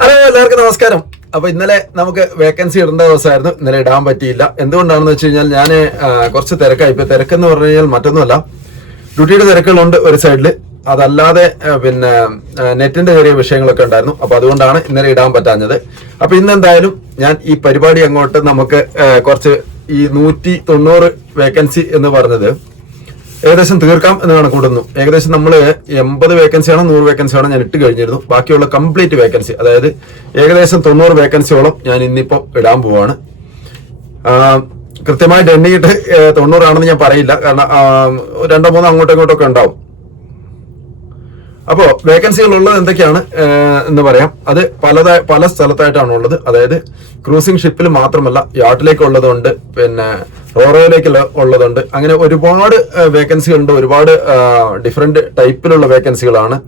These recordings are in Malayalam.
ഹലോ എല്ലാവർക്കും നമസ്കാരം. അപ്പൊ ഇന്നലെ നമുക്ക് വേക്കൻസി ഇടേണ്ട ദിവസമായിരുന്നു. ഇന്നലെ ഇടാൻ പറ്റിയില്ല. എന്തുകൊണ്ടാണെന്ന് വെച്ച് കഴിഞ്ഞാൽ ഞാൻ കുറച്ച് തിരക്കായി. ഇപ്പൊ തിരക്കെന്ന് പറഞ്ഞു കഴിഞ്ഞാൽ മറ്റൊന്നുമല്ല. ഡ്യൂട്ടിയുടെ തിരക്കുകളുണ്ട് ഒരു സൈഡിൽ അതല്ലാതെ പിന്നെ നെറ്റിന്റെ ചെറിയ വിഷയങ്ങളൊക്കെ ഉണ്ടായിരുന്നു. അപ്പൊ അതുകൊണ്ടാണ് ഇന്നലെ ഇടാൻ പറ്റാഞ്ഞത്. അപ്പൊ ഇന്ന് എന്തായാലും ഞാൻ ഈ പരിപാടി അങ്ങോട്ട് നമുക്ക് കുറച്ച് ഈ നൂറ്റി തൊണ്ണൂറ് വേക്കൻസി എന്ന് പറഞ്ഞത് ഏകദേശം തീർക്കാം എന്ന് കണക്കൂട്ടുന്നു. ഏകദേശം നമ്മൾ എൺപത് വേക്കൻസിയാണോ നൂറ് വേക്കൻസിയാണോ ഞാൻ ഇട്ട് കഴിഞ്ഞിരുന്നു. ബാക്കിയുള്ള കംപ്ലീറ്റ് വേക്കൻസി അതായത് ഏകദേശം തൊണ്ണൂറ് വേക്കൻസിയോളം ഞാൻ ഇന്നിപ്പോൾ ഇടാൻ പോവാണ്. കൃത്യമായിട്ട് എണ്ണിയിട്ട് തൊണ്ണൂറാണെന്ന് ഞാൻ പറയില്ല. കാരണം രണ്ടോ മൂന്നോ അങ്ങോട്ടോ ഇങ്ങോട്ടോ ഒക്കെ ഉണ്ടാവും. അപ്പോ വേക്കൻസികൾ ഉള്ളത് എന്തൊക്കെയാണ് എന്ന് പറയാം. അത് പലതായി പല സ്ഥലത്തായിട്ടാണ് ഉള്ളത് അതായത് ക്രൂസിംഗ് ഷിപ്പിൽ മാത്രമല്ല യാർഡിലേക്ക് ഉള്ളതുണ്ട് പിന്നെ റോറോയിലേക്ക് ഉള്ളതുണ്ട്. അങ്ങനെ ഒരുപാട് വേക്കൻസികൾ ഉണ്ട് ഒരുപാട് ഡിഫറെന്റ് ടൈപ്പിലുള്ള വേക്കൻസികളാണ്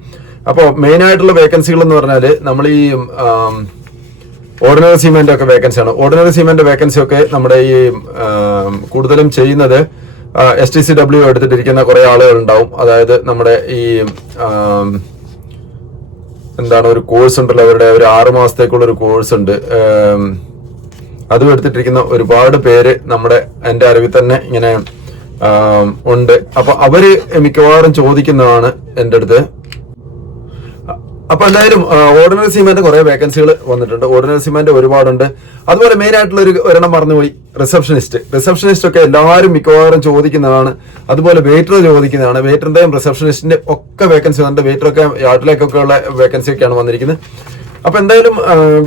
അപ്പോൾ മെയിൻ ആയിട്ടുള്ള വേക്കൻസികൾ എന്ന് പറഞ്ഞാൽ നമ്മൾ ഈ ഓർഡിനറി സിമെന്റ് ഒക്കെ വേക്കൻസി ആണ്. ഓർഡിനറി സിമെന്റ് വേക്കൻസി ഒക്കെ നമ്മുടെ ഈ കൂടുതലും ചെയ്യുന്നത് എസ് ടി സി ഡബ്ല്യു എടുത്തിട്ടിരിക്കുന്ന കുറെ ആളുകൾ ഉണ്ടാവും അതായത് നമ്മുടെ ഈ എന്താണ് ഒരു കോഴ്സ് ഉണ്ടല്ലോ അവരുടെ ഒരു ആറു മാസത്തേക്കുള്ള ഒരു കോഴ്സ് ഉണ്ട്. അതും എടുത്തിട്ടിരിക്കുന്ന ഒരുപാട് പേര് നമ്മുടെ എന്റെ അറിവിൽ തന്നെ ഇങ്ങനെ ഉണ്ട്. അപ്പൊ അവർ മിക്കവാറും ചോദിക്കുന്നതാണ് എന്റെ അടുത്ത്. അപ്പൊ എന്തായാലും ഓർഡിനറി സിമെന്റ് കുറെ വേക്കൻസികൾ വന്നിട്ടുണ്ട്. ഓർഡിനറി സിമെന്റ് ഒരുപാടുണ്ട്. അതുപോലെ മെയിൻ ആയിട്ടുള്ള ഒരു ഒരെണ്ണം മറന്നുപോയി. റിസപ്ഷനിസ്റ്റ് റിസപ്ഷനിസ്റ്റ് ഒക്കെ എല്ലാവരും മിക്കവാറും ചോദിക്കുന്നതാണ്. അതുപോലെ വെയിറ്റർ ചോദിക്കുന്നതാണ്. വെയിറ്ററിന്റെയും റിസപ്ഷനിസ്റ്റിന്റെ ഒക്കെ വേക്കൻസി വന്നിട്ടുണ്ട്. വെയിറ്ററൊക്കെ യാർഡിലേക്കൊക്കെ ഉള്ള വേക്കൻസി ഒക്കെയാണ് വന്നിരിക്കുന്നത്. അപ്പൊ എന്തായാലും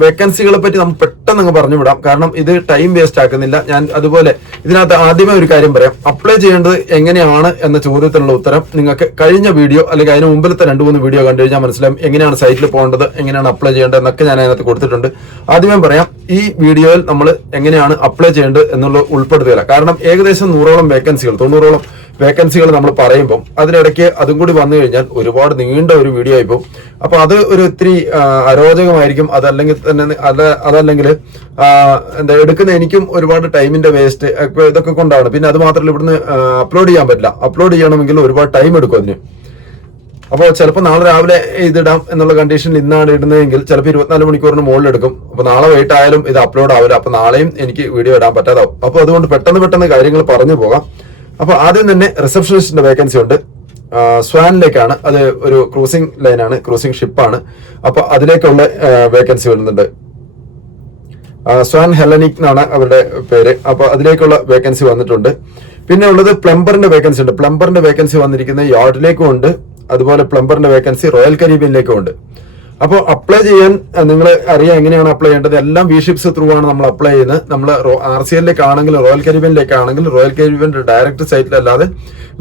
വേക്കൻസികളെ പറ്റി നമുക്ക് പെട്ടെന്ന് അങ്ങ് പറഞ്ഞു വിടാം. കാരണം ഇത് ടൈം വേസ്റ്റ് ആക്കുന്നില്ല. ഞാൻ അതുപോലെ ഇതിനകത്ത് ആദ്യമേ ഒരു കാര്യം പറയാം. അപ്ലൈ ചെയ്യേണ്ടത് എങ്ങനെയാണ് എന്ന ചോദ്യത്തിനുള്ള ഉത്തരം നിങ്ങൾക്ക് കഴിഞ്ഞ വീഡിയോ അല്ലെങ്കിൽ അതിന് മുമ്പിലത്തെ രണ്ട് മൂന്ന് വീഡിയോ കണ്ടു കഴിഞ്ഞാൽ മനസ്സിലാവും എങ്ങനെയാണ് സൈറ്റിൽ പോകേണ്ടത് എങ്ങനെയാണ് അപ്ലൈ ചെയ്യേണ്ടത് എന്നൊക്കെ ഞാൻ അതിനകത്ത് കൊടുത്തിട്ടുണ്ട്. ആദ്യമേ പറയാം ഈ വീഡിയോയിൽ നമ്മൾ എങ്ങനെയാണ് അപ്ലൈ ചെയ്യേണ്ടത് എന്നുള്ള ഉൾപ്പെടുത്തുകയില്ല കാരണം ഏകദേശം നൂറോളം വേക്കൻസികൾ തൊണ്ണൂറോളം വേക്കൻസികൾ നമ്മൾ പറയുമ്പം അതിനിടയ്ക്ക് അതും കൂടി വന്നു കഴിഞ്ഞാൽ ഒരുപാട് നീണ്ട ഒരു വീഡിയോ ആയി പോകും അപ്പൊ അത് ഒരു ഒത്തിരി അരോചകമായിരിക്കും. അതല്ലെങ്കിൽ തന്നെ അല്ല അതല്ലെങ്കിൽ എന്താ എടുക്കുന്ന എനിക്കും ഒരുപാട് ടൈമിന്റെ വേസ്റ്റ് ഇതൊക്കെ കൊണ്ടാണ്. പിന്നെ അത് മാത്രമല്ല ഇവിടുന്ന് അപ്ലോഡ് ചെയ്യാൻ പറ്റില്ല. അപ്ലോഡ് ചെയ്യണമെങ്കിൽ ഒരുപാട് ടൈം എടുക്കും അതിന്. അപ്പോൾ ചിലപ്പോൾ നാളെ രാവിലെ ഇതിടാം എന്നുള്ള കണ്ടീഷനിൽ ഇന്നാണ് ഇടുന്നതെങ്കിൽ ചിലപ്പോൾ ഇരുപത്തിനാല് മണിക്കൂറിന് മുകളിൽ എടുക്കും. അപ്പോൾ നാളെ വൈകിട്ടായാലും ഇത് അപ്ലോഡ് ആവില്ല. അപ്പോൾ നാളെയും എനിക്ക് വീഡിയോ ഇടാൻ പറ്റാതാവും. അപ്പോൾ അതുകൊണ്ട് പെട്ടെന്ന് പെട്ടെന്ന് കാര്യങ്ങൾ പറഞ്ഞു പോകാം. അപ്പോൾ ആദ്യം തന്നെ റിസപ്ഷനിസ്റ്റിന്റെ വേക്കൻസി ഉണ്ട്. സ്വാനിലേക്കാണ് അത് ഒരു ക്രൂസിംഗ് ലൈനാണ് ക്രൂസിംഗ് ഷിപ്പാണ് അപ്പോൾ അതിലേക്കുള്ള വേക്കൻസി വരുന്നുണ്ട്. സ്വാൻ ഹെലനിക് എന്നാണ് അവരുടെ പേര്. അപ്പോൾ അതിലേക്കുള്ള വേക്കൻസി വന്നിട്ടുണ്ട്. പിന്നെ ഉള്ളത് പ്ലംബറിന്റെ വേക്കൻസി ഉണ്ട്. പ്ലംബറിന്റെ വേക്കൻസി വന്നിരിക്കുന്ന യാർഡിലേക്കും ഉണ്ട്. അതുപോലെ പ്ലംബറിന്റെ വേക്കൻസി റോയൽ കരീബിയനിലേക്കും ഉണ്ട്. അപ്പോൾ അപ്ലൈ ചെയ്യാൻ നിങ്ങൾ അറിയാം എങ്ങനെയാണ് അപ്ലൈ ചെയ്യേണ്ടത്? എല്ലാം വി ഷിപ്സ് ത്രൂ ആണ് നമ്മൾ അപ്ലൈ ചെയ്യുന്നത്. നമ്മൾ ആർ സി എല്ലിലേക്ക് ആണെങ്കിൽ റോയൽ കരീബിയനിലേക്കാണെങ്കിൽ റോയൽ കരീബിയന്റെ ഡയറക്റ്റ് സൈറ്റിലല്ലാതെ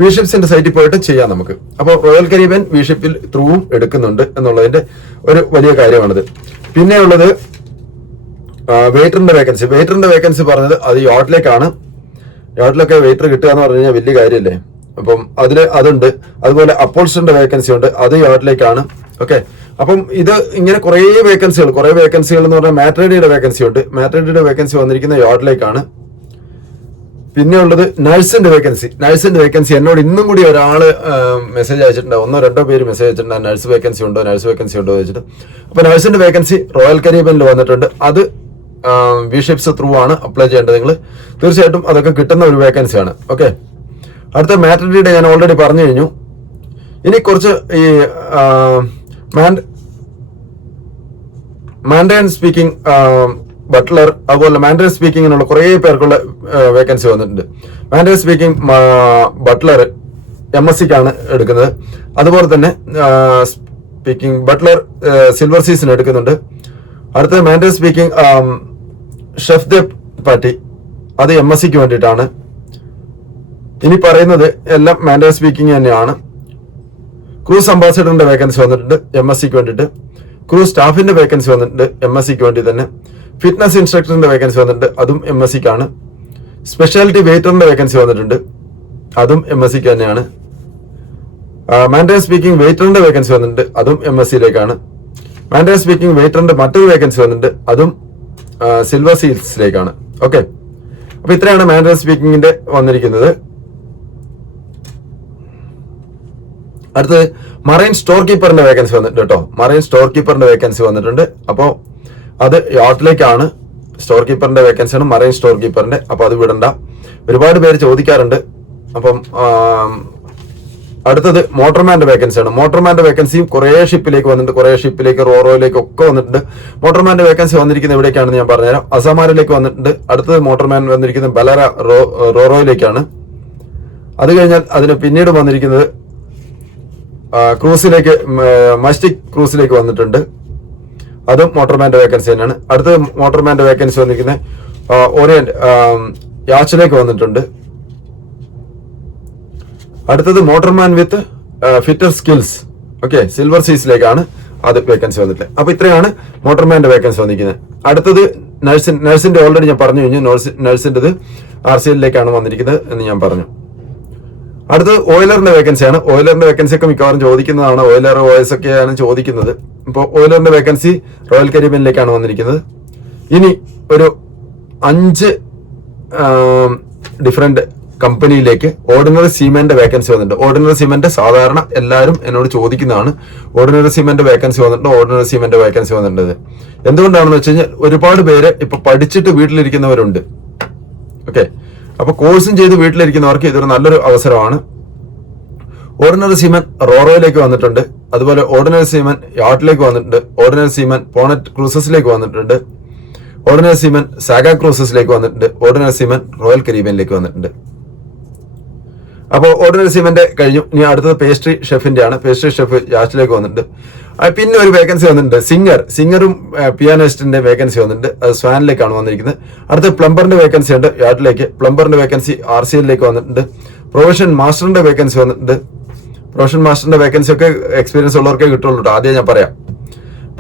വി ഷിപ്സിന്റെ സൈറ്റിൽ പോയിട്ട് ചെയ്യാം നമുക്ക്. അപ്പോൾ റോയൽ കരീബിയൻ വി ഷിപ്പിൽ ത്രൂവും എടുക്കുന്നുണ്ട് എന്നുള്ളതിന്റെ ഒരു വലിയ കാര്യമാണിത്. പിന്നെയുള്ളത് വെയിറ്ററിന്റെ വേക്കൻസി വെയിറ്ററിന്റെ വേക്കൻസി പറഞ്ഞത് അത് യോട്ടിലേക്കാണ് യോട്ടിലൊക്കെ വെയിറ്റർ കിട്ടുക എന്ന് പറഞ്ഞു കഴിഞ്ഞാൽ വലിയ കാര്യമല്ലേ? അപ്പം അതിൽ അതുണ്ട്. അതുപോലെ അപ്പോൾസിന്റെ വേക്കൻസി ഉണ്ട്. അത് യോട്ടിലേക്കാണ് ഓക്കെ അപ്പം ഇത് ഇങ്ങനെ കുറേ വേക്കൻസികൾ കുറേ വേക്കൻസികൾ എന്ന് പറഞ്ഞാൽ മാറ്റേഡിയുടെ വേക്കൻസി ഉണ്ട്. മാറ്റേഡിയുടെ വേക്കൻസി വന്നിരിക്കുന്ന യാർഡിലേക്കാണ്. പിന്നെ ഉള്ളത് നഴ്സിന്റെ വേക്കൻസി നഴ്സിന്റെ വേക്കൻസി എന്നോട് ഇന്നും കൂടി ഒരാൾ മെസ്സേജ് അയച്ചിട്ടുണ്ട്. ഒന്നോ രണ്ടോ പേര് മെസ്സേജ് അയച്ചിട്ടുണ്ട്. നഴ്സ് വേക്കൻസി ഉണ്ടോ നഴ്സ് വേക്കൻസി ഉണ്ടോ വെച്ചിട്ട് അപ്പൊ നഴ്സിന്റെ വേക്കൻസി റോയൽ കരീബനിൽ വന്നിട്ടുണ്ട്. അത് വി ഷിപ്സ് ത്രൂ ആണ് അപ്ലൈ ചെയ്യേണ്ടത് നിങ്ങൾ തീർച്ചയായിട്ടും അതൊക്കെ കിട്ടുന്ന ഒരു വേക്കൻസിയാണ് ഓക്കെ അടുത്ത മാറ്റർഡിയുടെ ഞാൻ ഓൾറെഡി പറഞ്ഞു കഴിഞ്ഞു. ഇനി കുറച്ച് ഈ മാൻ മാൻഡയൻ സ്പീക്കിംഗ് ബട്ട്ലർ അതുപോലെ മാൻഡയൻ സ്പീക്കിങ്ങിനുള്ള കുറേ പേർക്കുള്ള വേക്കൻസി വന്നിട്ടുണ്ട്. Mandarin speaking butler M S സിക്കാണ് എടുക്കുന്നത്. അതുപോലെ തന്നെ സ്പീക്കിംഗ് ബട്ട്ലർ സിൽവർ സീസൺ എടുക്കുന്നുണ്ട്. അടുത്ത Mandarin speaking chef de partie അത് എം എസ് സിക്ക് വേണ്ടിയിട്ടാണ്. ഇനി പറയുന്നത് എല്ലാം മാൻഡയൻ സ്പീക്കിംഗ് തന്നെയാണ്. ക്രൂസ് അംബാസിഡറിന്റെ വേക്കൻസി വന്നിട്ടുണ്ട് എം എസ് സിക്ക് വേണ്ടിയിട്ട്. ക്രൂസ് സ്റ്റാഫിന്റെ വേക്കൻസി വന്നിട്ടുണ്ട് എം എസ് സിക്ക് വേണ്ടി തന്നെ. ഫിറ്റ്നസ് ഇൻസ്ട്രക്ടറിന്റെ വേക്കൻസി വന്നിട്ടുണ്ട് അതും എം എസ് സിക്കാണ് സ്പെഷ്യാലിറ്റി വെയിറ്ററിന്റെ വേക്കൻസി വന്നിട്ടുണ്ട് അതും എം എസ് സിക്ക് തന്നെയാണ്. മാൻഡേ സ്പീക്കിംഗ് വെയിറ്ററിന്റെ വേക്കൻസി വന്നിട്ടുണ്ട് അതും എം എസ് സിയിലേക്കാണ് മാൻഡേ സ്പീക്കിംഗ് വെയിറ്ററിന്റെ മറ്റൊരു വേക്കൻസി വന്നിട്ടുണ്ട് അതും സിൽവർ സീൽസിലേക്കാണ് ഓക്കെ അപ്പൊ ഇത്രയാണ് മാൻഡേ സ്പീക്കിംഗിന്റെ വന്നിരിക്കുന്നത്. അടുത്തത് മറൈൻ സ്റ്റോർ കീപ്പറിന്റെ വേക്കൻസി വന്നിട്ടുണ്ട് കേട്ടോ. മറൈൻ സ്റ്റോർ കീപ്പറിന്റെ വേക്കൻസി വന്നിട്ടുണ്ട്. അപ്പോൾ അത് യാട്ടിലേക്കാണ് സ്റ്റോർ കീപ്പറിന്റെ വേക്കൻസിയാണ് മറൈൻ സ്റ്റോർ കീപ്പറിന്റെ അപ്പൊ അത് വിടണ്ട. ഒരുപാട് പേര് ചോദിക്കാറുണ്ട്. അപ്പം അടുത്തത് മോട്ടർമാന്റെ വേക്കൻസിയാണ് മോട്ടർമാന്റെ വേക്കൻസിയും കുറേ ഷിപ്പിലേക്ക് വന്നിട്ടുണ്ട്. കുറേ ഷിപ്പിലേക്ക് റോറോയിലേക്ക് ഒക്കെ വന്നിട്ടുണ്ട്. മോട്ടർമാന്റെ വേക്കൻസി വന്നിരിക്കുന്ന എവിടേക്കാണെന്ന് ഞാൻ പറഞ്ഞുതരാം. അസാമാരിലേക്ക് വന്നിട്ടുണ്ട്. അടുത്തത് മോട്ടർമാൻ വന്നിരിക്കുന്നത് ബലറ റോ റോറോയിലേക്കാണ് അത് കഴിഞ്ഞാൽ അതിന് പിന്നീട് വന്നിരിക്കുന്നത് ക്രൂസിലേക്ക് മസ്റ്റിക് ക്രൂസിലേക്ക് വന്നിട്ടുണ്ട്. അതും മോട്ടോർമാന്റെ വേക്കൻസി തന്നെയാണ്. അടുത്തത് മോട്ടോർമാന്റെ വേക്കൻസി വന്നിരിക്കുന്നത് ഓറിയന്റ് യാച്ചിലേക്ക് വന്നിട്ടുണ്ട്. അടുത്തത് motorman with fitter skills. Okay Silver സീസിലേക്കാണ് അത് വേക്കൻസി വന്നിട്ടുള്ളത്. അപ്പോൾ ഇത്രയാണ് മോട്ടോർമാന്റെ വേക്കൻസി വന്നിരിക്കുന്നത്. അടുത്തത് നഴ്സിൻ നഴ്സിന്റെ ഓൾറെഡി ഞാൻ പറഞ്ഞു കഴിഞ്ഞു നഴ്സ് നഴ്സിന്റേത് ആർ സി എല്ലിലേക്കാണ് വന്നിരിക്കുന്നത് എന്ന് ഞാൻ പറഞ്ഞു. അടുത്തത് ഓയിലറിന്റെ വേക്കൻസിയാണ് ഓയിലറിന്റെ വേക്കൻസി ഒക്കെ മിക്കവാറും ചോദിക്കുന്നതാണ്. ഓയിലർ ഓയസ് ഒക്കെയാണ് ചോദിക്കുന്നത്. ഇപ്പോൾ ഓയിലറിന്റെ വേക്കൻസി റോയൽ കരീബിയനിലേക്കാണ് വന്നിരിക്കുന്നത്. ഇനി ഒരു അഞ്ച് ഡിഫറെന്റ് കമ്പനിയിലേക്ക് ഓർഡിനറി സിമെന്റ് വേക്കൻസി വന്നിട്ടുണ്ട്. ഓർഡിനറി സിമെന്റ് സാധാരണ എല്ലാവരും എന്നോട് ചോദിക്കുന്നതാണ്. ഓർഡിനറി സിമെന്റ് വേക്കൻസി വന്നിട്ടുണ്ട്. ഓർഡിനറി സിമെന്റ് വേക്കൻസി വന്നിട്ടുണ്ട് എന്തുകൊണ്ടാണെന്ന് വെച്ച് കഴിഞ്ഞാൽ ഒരുപാട് പേര് ഇപ്പൊ പഠിച്ചിട്ട് വീട്ടിലിരിക്കുന്നവരുണ്ട്. ഓക്കെ അപ്പൊ കോഴ്സും ചെയ്ത് വീട്ടിലിരിക്കുന്നവർക്ക് ഇതൊരു നല്ലൊരു അവസരമാണ്. ഓർഡിനറി സീമൻ റോറോയിലേക്ക് വന്നിട്ടുണ്ട്. അതുപോലെ ഓർഡിനറി സീമൻ യാട്ടിലേക്ക് വന്നിട്ടുണ്ട്. ഓർഡിനറി സീമൻ പോണറ്റ് ക്രൂസസിലേക്ക് വന്നിട്ടുണ്ട്. ഓർഡിനറി സീമൻ സാഗ ക്രൂസസിലേക്ക് വന്നിട്ടുണ്ട്. ഓർഡിനറി സീമൻ റോയൽ കരീബിയനിലേക്ക് വന്നിട്ടുണ്ട്. അപ്പോൾ ഓർഡിനറി സീമന്റെ കഴിഞ്ഞു. ഇനി അടുത്തത് പേസ്ട്രി ഷെഫിന്റെ ആണ് പേസ്ട്രി ഷെഫ് ലാസ്റ്റിലേക്ക് വന്നിട്ടുണ്ട് പിന്നെ ഒരു വേക്കൻസി വന്നിട്ടുണ്ട്. സിംഗർ സിംഗറും പിയാനിസ്റ്റിന്റെ വേക്കൻസി വന്നിട്ടുണ്ട്. അത് സ്വാനിലേക്കാണ് വന്നിരിക്കുന്നത്. അടുത്ത പ്ലംബറിന്റെ വേക്കൻസി ഉണ്ട്. യാട്ടിലേക്ക് പ്ലംബറിന്റെ വേക്കൻസി ആർ സി എല്ലിലേക്ക് വന്നിട്ടുണ്ട്. പ്രൊഫഷൻ മാസ്റ്ററിന്റെ വേക്കൻസി വന്നിട്ടുണ്ട്. പ്രൊഫഷൻ മാസ്റ്ററിന്റെ വേക്കൻസി ഒക്കെ എക്സ്പീരിയൻസ് ഉള്ളവർക്കേ കിട്ടുള്ളൂ ആദ്യം ഞാൻ പറയാം.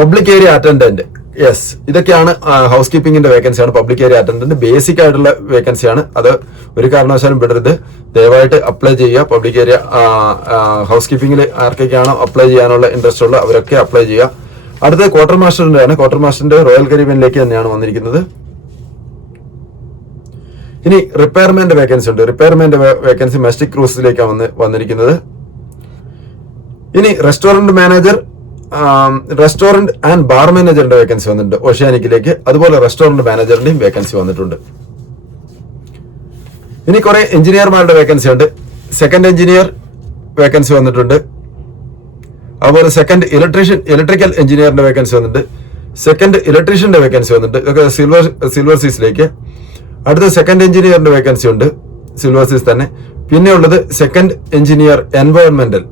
പബ്ലിക് ഏരിയ അറ്റൻഡന്റ് യെസ് ഇതൊക്കെയാണ് ഹൗസ് കീപ്പിംഗിന്റെ വേക്കൻസിയാണ് പബ്ലിക് ഏരിയ അറ്റൻഡന്റ് ബേസിക് ആയിട്ടുള്ള വേക്കൻസിയാണ് അത് ഒരു കാരണവശാലും വിടരുത്. ദയവായിട്ട് അപ്ലൈ ചെയ്യുക. പബ്ലിക് ഏരിയ ഹൗസ് കീപ്പിംഗിൽ ആർക്കൊക്കെയാണോ അപ്ലൈ ചെയ്യാനുള്ള ഇൻട്രസ്റ്റ് ഉള്ള അവരൊക്കെ അപ്ലൈ ചെയ്യുക. അടുത്തത് ക്വാർട്ടർ മാസ്റ്ററിന്റെ ആണ്. ക്വാർട്ടർ മാസ്റ്ററിന്റെ റോയൽ കരീബിയനിലേക്ക് തന്നെയാണ് വന്നിരിക്കുന്നത്. ഇനി റിപ്പയർമെന്റ് വേക്കൻസി ഉണ്ട്. റിപ്പയർമെന്റ് വേക്കൻസി മെസ്റ്റിക് ക്രൂസിലേക്കാണ് വന്ന് വന്നിരിക്കുന്നത്. ഇനി restaurant manager restaurant and bar മാനേജറിന്റെ vacancy വന്നിട്ടുണ്ട് ഓഷ്യാനിക്കിലേക്ക്. അതുപോലെ റെസ്റ്റോറന്റ് മാനേജറിന്റെയും വേക്കൻസി വന്നിട്ടുണ്ട്. ഇനി കുറെ എഞ്ചിനീയർമാരുടെ വേക്കൻസി ഉണ്ട്. സെക്കൻഡ് എഞ്ചിനീയർ വേക്കൻസി വന്നിട്ടുണ്ട്. അതുപോലെ സെക്കൻഡ് ഇലക്ട്രീഷ്യൻ ഇലക്ട്രിക്കൽ എഞ്ചിനീയറിന്റെ വേക്കൻസി വന്നിട്ടുണ്ട്. സെക്കൻഡ് ഇലക്ട്രീഷ്യന്റെ വേക്കൻസി വന്നിട്ടുണ്ട്. ഇതൊക്കെ സിൽവർ സിൽവർ സീസിലേക്ക് അടുത്ത സെക്കൻഡ് എഞ്ചിനീയറിന്റെ വേക്കൻസി ഉണ്ട്. സിൽവർ സീസ് തന്നെ. പിന്നെ ഉള്ളത് സെക്കൻഡ് എഞ്ചിനീയർ എൻവയോൺമെന്റൽ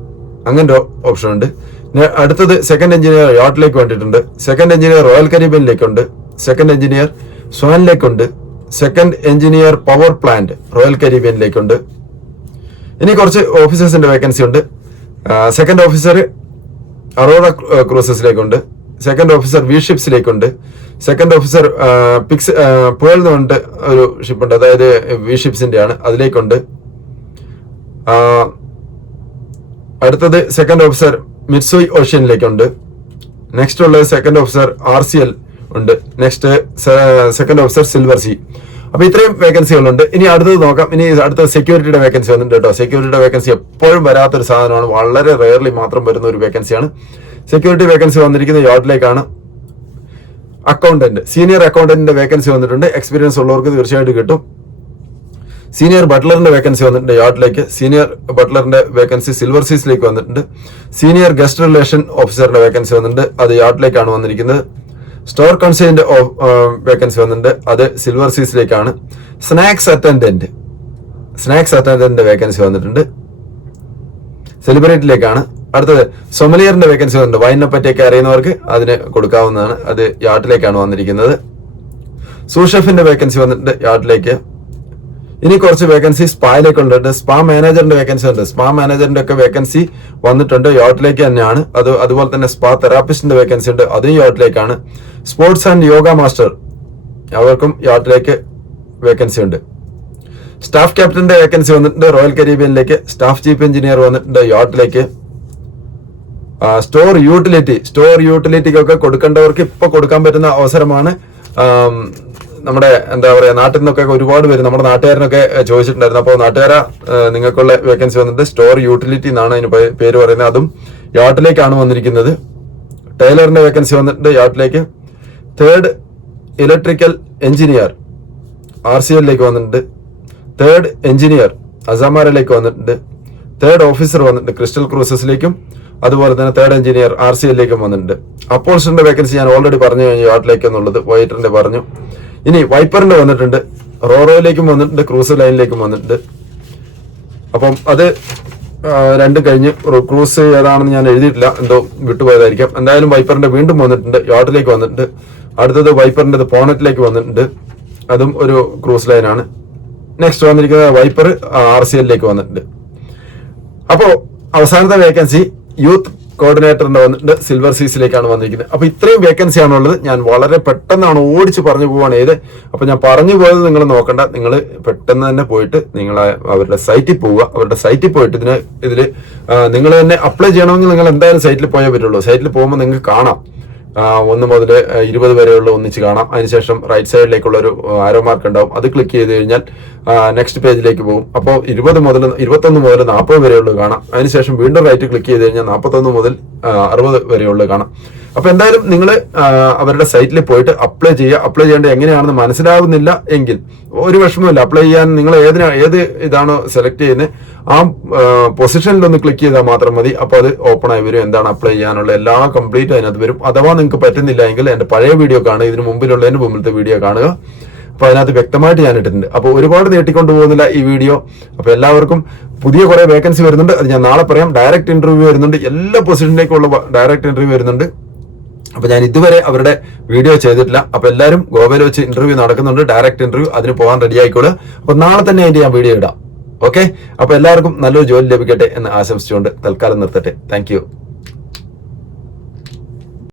അങ്ങനെ ഓപ്ഷൻ ഉണ്ട്. അടുത്തത് സെക്കൻഡ് എഞ്ചിനീയർ യാട്ടിലേക്ക് വേണ്ടിയിട്ടുണ്ട് സെക്കൻഡ് എഞ്ചിനീയർ റോയൽ കരീബിയനിലേക്കുണ്ട് second engineer സ്വാനിലേക്കുണ്ട് second engineer power plant Royal കരീബിയനിലേക്കുണ്ട് ഇനി കുറച്ച് ഓഫീസേഴ്സിന്റെ വേക്കൻസി ഉണ്ട്. സെക്കൻഡ് ഓഫീസർ അറോറ ക്രൂസസിലേക്കുണ്ട് സെക്കൻഡ് ഓഫീസർ വി ഷിപ്സിലേക്കുണ്ട് സെക്കൻഡ് ഓഫീസർ പിക്സ് പുഴൽ എന്ന് പറഞ്ഞിട്ട് ഒരു ഷിപ്പുണ്ട് അതായത് വി ഷിപ്സിന്റെ ആണ് അതിലേക്കുണ്ട് അടുത്തത് സെക്കൻഡ് ഓഫീസർ മിറ്റ്സോയ് ഓഷ്യനിലേക്കുണ്ട്. നെക്സ്റ്റ് ഉള്ളത് second officer R C L ഉണ്ട്. Next second officer Silver Sea അപ്പൊ ഇത്രയും വേക്കൻസികളുണ്ട് ഇനി അടുത്തത് നോക്കാം. ഇനി അടുത്ത സെക്യൂരിറ്റിയുടെ വേക്കൻസി വന്നിട്ടുണ്ട് കേട്ടോ. സെക്യൂരിറ്റിയുടെ വേക്കൻസി എപ്പോഴും വരാത്തൊരു സാധനമാണ്. വളരെ റെയർലി മാത്രം വരുന്ന ഒരു വേക്കൻസിയാണ് സെക്യൂരിറ്റി വേക്കൻസി വന്നിരിക്കുന്ന യോട്ടിലേക്കാണ് അക്കൗണ്ടന്റ് സീനിയർ അക്കൗണ്ടന്റിന്റെ വേക്കൻസി വന്നിട്ടുണ്ട്. എക്സ്പീരിയൻസ് ഉള്ളവർക്ക് തീർച്ചയായിട്ടും കിട്ടും. സീനിയർ ബട്ട്ലറിന്റെ വേക്കൻസി വന്നിട്ടുണ്ട് യാർഡിലേക്ക്. സീനിയർ ബട്ട്ലറിന്റെ വേക്കൻസി സിൽവർ സീസിലേക്ക് വന്നിട്ടുണ്ട്. സീനിയർ ഗസ്റ്റ് റിലേഷൻ ഓഫീസറുടെ വേക്കൻസി വന്നിട്ടുണ്ട്. അത് യാർഡിലേക്കാണ് വന്നിരിക്കുന്നത്. സ്റ്റോർ കൺസൈന്റെ വേക്കൻസി വന്നിട്ടുണ്ട്. അത് സിൽവർ സീസിലേക്കാണ് സ്നാക്സ് അറ്റൻഡന്റ് സ്നാക്സ് അറ്റൻഡന്റിന്റെ വേക്കൻസി വന്നിട്ടുണ്ട്. സെലിബ്രേറ്റിലേക്കാണ് അടുത്തത് സൊമലിയറിന്റെ വേക്കൻസി വന്നിട്ടുണ്ട്. വൈനെ പറ്റിയൊക്കെ അറിയുന്നവർക്ക് അതിന് കൊടുക്കാവുന്നതാണ്. അത് യാർഡിലേക്കാണ് വന്നിരിക്കുന്നത്. സൂഷെഫിന്റെ വേക്കൻസി വന്നിട്ടുണ്ട് യാർഡിലേക്ക്. ഇനി കുറച്ച് വേക്കൻസി സ്പായിലേക്ക് ഉണ്ട്. സ്പാ മാനേജറിന്റെ വേക്കൻസി ഉണ്ട്. സ്പാ മാനേജറിന്റെ ഒക്കെ വേക്കൻസി വന്നിട്ടുണ്ട്. യോട്ടിലേക്ക് തന്നെയാണ്. അത് അതുപോലെ തന്നെ സ്പാ തെറാപ്പിസ്റ്റിന്റെ വേക്കൻസി ഉണ്ട്. അതും യോട്ടിലേക്കാണ്. സ്പോർട്സ് ആൻഡ് യോഗ മാസ്റ്റർ അവർക്കും യോട്ടിലേക്ക് വേക്കൻസി ഉണ്ട്. സ്റ്റാഫ് ക്യാപ്റ്റന്റെ വേക്കൻസി വന്നിട്ടുണ്ട്. റോയൽ കരീബിയനിലേക്ക് സ്റ്റാഫ് ചീഫ് എഞ്ചിനീയർ വന്നിട്ടുണ്ട് യോട്ടിലേക്ക്. സ്റ്റോർ യൂട്ടിലിറ്റി സ്റ്റോർ യൂട്ടിലിറ്റിക്കൊക്കെ കൊടുക്കേണ്ടവർക്ക് ഇപ്പൊ കൊടുക്കാൻ പറ്റുന്ന അവസരമാണ് നമ്മുടെ എന്താ പറയാ നാട്ടിൽ നിന്നൊക്കെ ഒരുപാട് പേര് നമ്മുടെ നാട്ടുകാരനൊക്കെ ചോദിച്ചിട്ടുണ്ടായിരുന്നു. അപ്പോൾ നാട്ടുകാരാ നിങ്ങൾക്കുള്ള വേക്കൻസി വന്നിട്ട് സ്റ്റോർ യൂട്ടിലിറ്റി എന്നാണ് അതിന് പേര് പറയുന്നത്. അതും യാട്ടിലേക്കാണ് വന്നിരിക്കുന്നത്. ടൈലറിന്റെ വേക്കൻസി വന്നിട്ടുണ്ട് യാട്ടിലേക്ക്. Third electrical engineer R C എല്ലിലേക്ക് വന്നിട്ടുണ്ട്. തേർഡ് എഞ്ചിനീയർ അസാമാരയിലേക്ക് വന്നിട്ടുണ്ട്. തേർഡ് ഓഫീസർ വന്നിട്ടുണ്ട്. ക്രിസ്റ്റൽ ക്രൂസസിലേക്കും അതുപോലെ തന്നെ തേർഡ് എഞ്ചിനീയർ ആർ സി എല്ലിലേക്കും വന്നിട്ടുണ്ട്. അപ്പോൾസിന്റെ വേക്കൻസി ഞാൻ ഓൾറെഡി പറഞ്ഞു കഴിഞ്ഞു യാർഡിലേക്ക് എന്നുള്ളത്. വൈറ്ററിന്റെ പറഞ്ഞു. ഇനി വൈപ്പറിന്റെ വന്നിട്ടുണ്ട്. റോറോയിലേക്കും വന്നിട്ടുണ്ട് ക്രൂസ് ലൈനിലേക്കും വന്നിട്ടുണ്ട്. അപ്പം അത് രണ്ട് കഴിഞ്ഞ് ക്രൂസ് ഏതാണെന്ന് ഞാൻ എഴുതിയിട്ടില്ല. എന്തോ വിട്ടുപോയതായിരിക്കാം. എന്തായാലും വൈപ്പറിന്റെ വീണ്ടും വന്നിട്ടുണ്ട്. യാർഡിലേക്ക് വന്നിട്ടുണ്ട്. അടുത്തത് വൈപ്പറിന്റെ പോണറ്റിലേക്ക് വന്നിട്ടുണ്ട്. അതും ഒരു ക്രൂസ് ലൈനാണ്. നെക്സ്റ്റ് വന്നിരിക്കുന്നത് വൈപ്പർ ആർ സി എല്ലിലേക്ക് വന്നിട്ടുണ്ട്. അപ്പോ അവസാനത്തെ വേക്കൻസി യൂത്ത് കോർഡിനേറ്ററിന്റെ വന്നിട്ട് സിൽവർ സീസിലേക്കാണ് വന്നിരിക്കുന്നത്. അപ്പൊ ഇത്രയും വേക്കൻസി ആണുള്ളത്. ഞാൻ വളരെ പെട്ടെന്നാണ് ഓടിച്ച് പറഞ്ഞു പോവാണ് ഏത് അപ്പൊ ഞാൻ പറഞ്ഞു പോയത് നിങ്ങൾ നോക്കണ്ട. നിങ്ങൾ പെട്ടെന്ന് തന്നെ പോയിട്ട് നിങ്ങൾ അവരുടെ സൈറ്റിൽ പോവുക. അവരുടെ സൈറ്റിൽ പോയിട്ട് ഇതിന് ഇതിൽ നിങ്ങൾ തന്നെ അപ്ലൈ ചെയ്യണമെങ്കിൽ നിങ്ങൾ എന്തായാലും സൈറ്റിൽ പോയേ പറ്റുള്ളൂ. സൈറ്റിൽ പോകുമ്പോൾ നിങ്ങൾക്ക് കാണാം. ഒന്ന് മുതൽ ഇരുപത് വരെയുള്ള ഒന്നിച്ച് കാണാം. അതിനുശേഷം റൈറ്റ് സൈഡിലേക്കുള്ള ഒരു ആരോ മാർക്ക് ഉണ്ടാവും. അത് ക്ലിക്ക് ചെയ്ത് കഴിഞ്ഞാൽ നെക്സ്റ്റ് പേജിലേക്ക് പോകും. അപ്പോൾ ഇരുപത് മുതൽ ഇരുപത്തൊന്ന് മുതൽ നാൽപ്പത് വരെയുള്ളൂ കാണാം. അതിനുശേഷം വീണ്ടും റൈറ്റ് ക്ലിക്ക് ചെയ്ത് കഴിഞ്ഞാൽ നാൽപ്പത്തൊന്ന് മുതൽ അറുപത് വരെയുള്ളത് കാണാം. അപ്പോൾ എന്തായാലും നിങ്ങൾ അവരുടെ സൈറ്റിൽ പോയിട്ട് അപ്ലൈ ചെയ്യുക. അപ്ലൈ ചെയ്യേണ്ടത് എങ്ങനെയാണെന്ന് മനസ്സിലാവുന്നില്ല എങ്കിൽ ഒരു വിഷമമില്ല അപ്ലൈ ചെയ്യാൻ നിങ്ങൾ ഏതിനാ ഏത് ഇതാണോ സെലക്ട് ചെയ്യുന്നത് ആ പൊസിഷനിൽ ഒന്ന് ക്ലിക്ക് ചെയ്താൽ മാത്രം മതി. അപ്പോൾ അത് ഓപ്പൺ ആയി വരും. എന്താണ് അപ്ലൈ ചെയ്യാനുള്ള എല്ലാ കംപ്ലീറ്റ് അതിനകത്ത് വരും. അഥവാ നിങ്ങൾക്ക് പറ്റുന്നില്ല എങ്കിൽ എന്റെ പഴയ വീഡിയോ കാണുക. ഇതിന് മുമ്പിലുള്ളതിന് മുമ്പിലത്തെ വീഡിയോ കാണുക. അപ്പൊ അതിനകത്ത് വ്യക്തമായിട്ട് ഞാൻ ഇട്ടിട്ടുണ്ട്. അപ്പോൾ ഒരുപാട് നീട്ടിക്കൊണ്ടു പോകുന്നില്ല ഈ വീഡിയോ. അപ്പൊ എല്ലാവർക്കും പുതിയ കുറെ വേക്കൻസി വരുന്നുണ്ട്. അത് ഞാൻ നാളെ പറയാം. ഡയറക്റ്റ് ഇന്റർവ്യൂ വരുന്നുണ്ട്. എല്ലാ പൊസിഷനിലേക്കുള്ള ഡയറക്റ്റ് ഇന്റർവ്യൂ വരുന്നുണ്ട്. അപ്പൊ ഞാൻ ഇതുവരെ അവരുടെ വീഡിയോ ചെയ്തിട്ടില്ല. അപ്പൊ എല്ലാവരും ഗോവയിൽ വെച്ച് ഇന്റർവ്യൂ നടക്കുന്നുണ്ട്. ഡയറക്റ്റ് ഇന്റർവ്യൂ അതിന് പോകാൻ റെഡി ആയിക്കോളൂ. അപ്പൊ നാളെ തന്നെ അതിന്റെ ഞാൻ വീഡിയോ ഇടാം. ഓക്കെ അപ്പൊ എല്ലാവർക്കും നല്ലൊരു ജോലി ലഭിക്കട്ടെ എന്ന് ആശംസിച്ചുകൊണ്ട് തൽക്കാലം നിർത്തട്ടെ. താങ്ക്